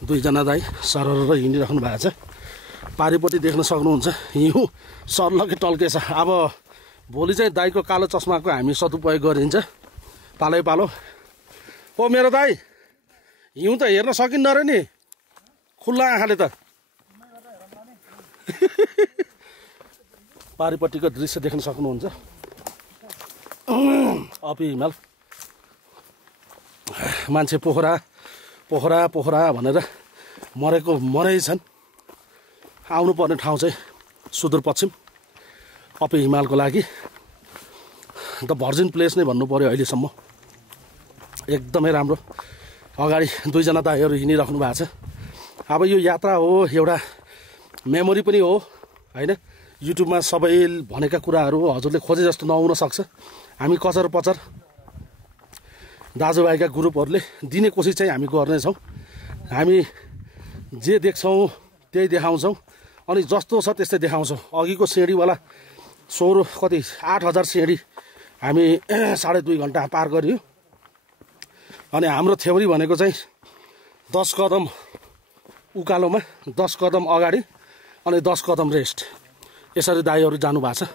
दुईजना दाइ सरर हिँडिराख्नु भएको छ। पारिपट्टि देख्न सक्नुहुन्छ हिउँ सर्लकै टल्केछ। अब भोलि चाहिँ दाइको कालो चस्माको हामी सदुपयोग गरिन्छ पालै पालो। ओ मेरो दाइ, हिउँ त हेर्न सकिन्न र नि खुल्ला आँखाले त। पारिपट्टिको दृश्य देख्न सक्नुहुन्छ। अपी हिमाल मान्छे पोखरा पोखरा पोखरा भनेर मरै छन्। आउनुपर्ने ठाउँ चाहिँ सुदूरपश्चिम अपी हिमालको लागि द भर्जिन प्लेस नै भन्नु पर्यो अहिलेसम्म। एकदमै राम्रो। अगाडि दुईजना दाइहरू हिँडिराख्नु भएको छ। अब यो यात्रा हो एउटा मेमोरी पनि हो होइन। युट्युबमा सबै भनेका कुराहरू हजुरले खोजे जस्तो नहुन सक्छ। हामी कचर पचर दाजुभाइका ग्रुपहरूले दिने कोसिस चाहिँ हामी गर्नेछौँ। हामी जे देख्छौँ त्यही देखाउँछौँ अनि जस्तो छ त्यस्तै देखाउँछौँ। अघिको सिँढीवाला 8,000 सिँढी हामी 2.5 घन्टा पार गरियो। अनि हाम्रो थ्योरी भनेको चाहिँ 10 कदम उकालोमा 10 कदम अगाडि अनि 10 कदम रेस्ट, यसरी दाइहरू जानु भएको छ।